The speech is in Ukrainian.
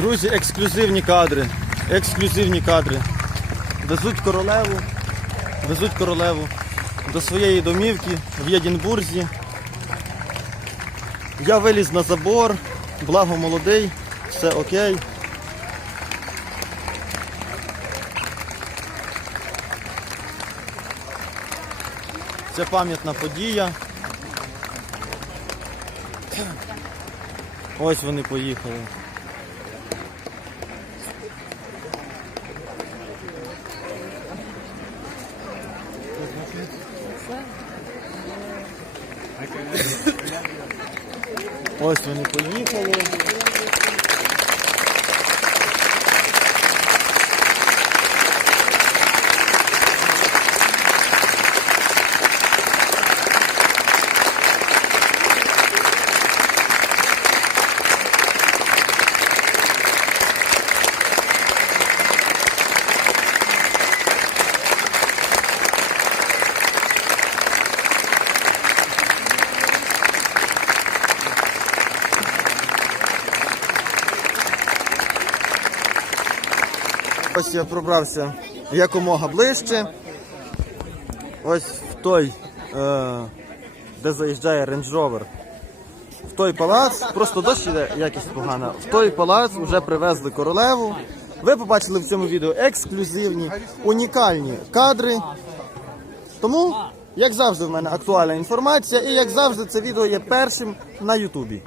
Друзі, ексклюзивні кадри. Ексклюзивні кадри. Везуть королеву. Везуть королеву до своєї домівки в Єдінбурзі. Я виліз на забор, благо молодий, все окей. Це пам'ятна подія. Ось вони поїхали. Ось вони поїхали. Ось я пробрався якомога ближче. Ось в той, е, де заїжджає Range Rover. В той палац, просто дощ іде якість погана. В той палац вже привезли королеву. Ви побачили в цьому відео ексклюзивні, унікальні кадри. Тому, як завжди, в мене актуальна інформація, і як завжди, це відео є першим на Ютубі.